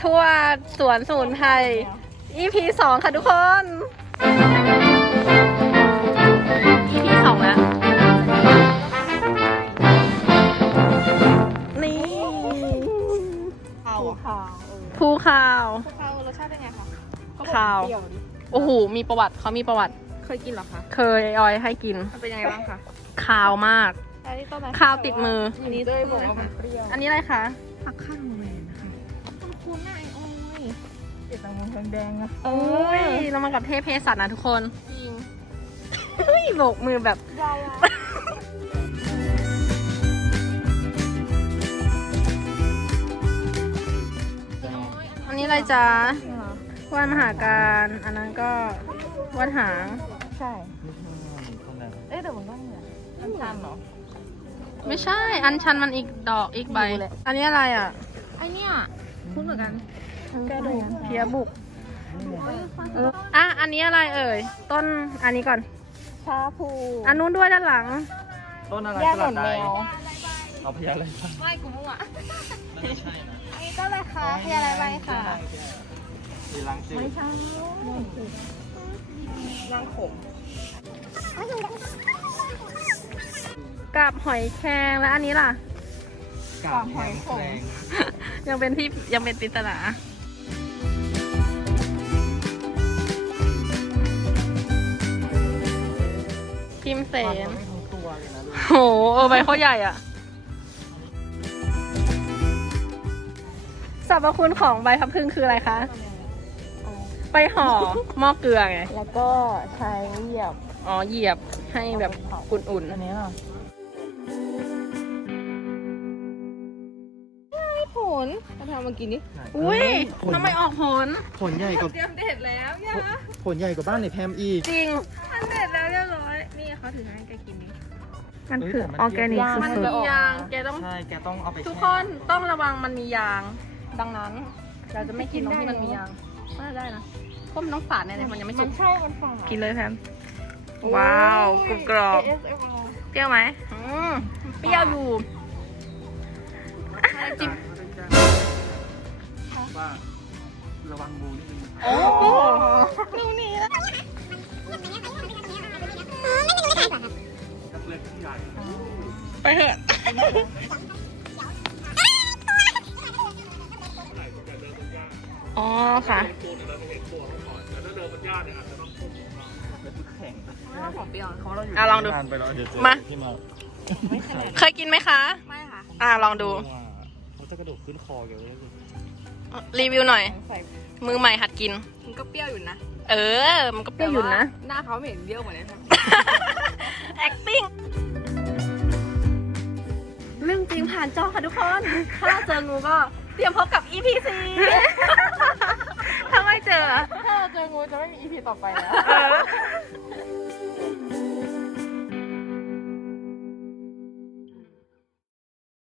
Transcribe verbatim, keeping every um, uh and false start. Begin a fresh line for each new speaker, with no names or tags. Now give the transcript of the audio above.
ทั่วสวนสมุนไพร อี พี สองค่ะทุกคน อี พี สองแล้วนี่
ข้าวข้าว
ภูข่าว
ข้าวรสชาติเป็นไงคะ
ข่าว โอ้โห มีประวัติเขามีประวัติ
เคยกินหรอคะ
เคยออยให้กิน
มันเป็นยังไงบ้างคะ
ข่าวมาก ข้าวติดมือ
อันนี้ด้วยบอกว่ามันเปรี้ยว
อันนี้อะไรคะ
ผักข้าวแมนนะคะมันคุ้นๆน่ะไอ้อ้อยเจ็ดตังค์แดงๆอะ
โอ้ยเรามากับเทพเภสัชนะทุกคน
จริง
เฮ้ยโบกมือแบบ
ยายอะ
อันนี้อะไรจ๊ะว่านมหาการ อันนั้นก็ว่านหาง
ใช่เอ๊ะแต่มันก็เหมือนน้ำตาลเหรอ
ไม่ใช่ อันชันมันอีกดอกอีกใบ อันนี้อะไรอ่ะ
ไอเนี่ยคุ้นเหมือนกัน
กระดูกเพียบุกเอออ่ะ อันนี้อะไรเอ่ย ต้น อันนี้ก่อน
ชาพู
อันนู้นด้วยด้านหลัง
ต้นอะไร
ย่า
ส
ห
ลั
ล่
ด
น
ใด
แมว
เอาพยาอะไรบ้าง
ไม่กูมั่ว
ไม่ใช่นะ
อันนี้ก็เลยค่ะพยาอะไรไปค่ะ
ดีล้างจืด
ไม่ใช่นางขม
กับหอยแครงและอันนี้ล่ะ
กาบหอยแครง
ยังเป็นที่ยังเป็นปริศนาพิมเส
มัน
น
ไม่ทั้งตัวเลยนะ
โหเออใบเขาใหญ่อ่ะสรรพคุณของใบพับพึ่งคืออะไรคะ ไปห่อหม้อเกลือไง
แล้วก็ใช้เหยียบ
อ๋อเหยียบให้แบบอุ่น
อันนี้อ่ะผลมาทำมากินดิ
ๆ อุ้ยทำไมออกผล
ผลใหญ่กว่า
เตรียมเด็ดแล้วย่า
ผลใหญ่กว่าบ้านในแพมอีก
จริง
มันเด็ดแล้วเรียบร้อย นี่เขาถือให้แกกินดิ
มันคือ
เฮ้ยแต่มัน
ออร์แกนิก
ยาง
สุ
มัน
ด
จะออก
ๆยางแกต้อง
ใช่ แกต้องเอาไป
ทุก
แช่
คนต้องระวังมันมียาง ดังนั้น เราจะไม่กินตรงที่มันมียางก็ได้นะเพราะมันต้องฝาดแน่ๆมันยังไม่สุก
ใช่มันฝาด
กินเลยแพมว้าวกรุบกรอบ
เอสเอฟอาร์
เปรี้ยวไหมอืมเปรี้ยวอยู่จิ้ม
ว่าระวังบูนิดนึง
โอ้
ดูนี่แล้ว
เล็กที่ใหญ่
ไปเถอะอ๋อค่ะ
ของเปรี้ยว
เขาเราอยู่
อ่ะลองดู
นานไปแล้วเดี๋ยวเจอ
มา
ที่มา
เคยกินไหมคะ
ไม่ค่ะ
อ่าลองดู
เขาจะกระโดดขึ้นคอเกี่ยวเลย
รีวิวหน่อย
ใส่
มือใหม่หัดกิน
มันก็เปรี้ยวอยู่นะ
เออ มันก็เปรี้ยวอยู่นะ
หน้าเขาไม่เห็นเปรี้ยวเหมือนเลยครับ
acting เรื่องจริงผ่านจอค่ะทุกคน ถ้าเจองูก็เตรียมพบกับ อี พี สี่ ถ้าไม่เจอ
ถ้าเราเจองูจะไม่มี อี พี ต่อไปแล้ว
เออ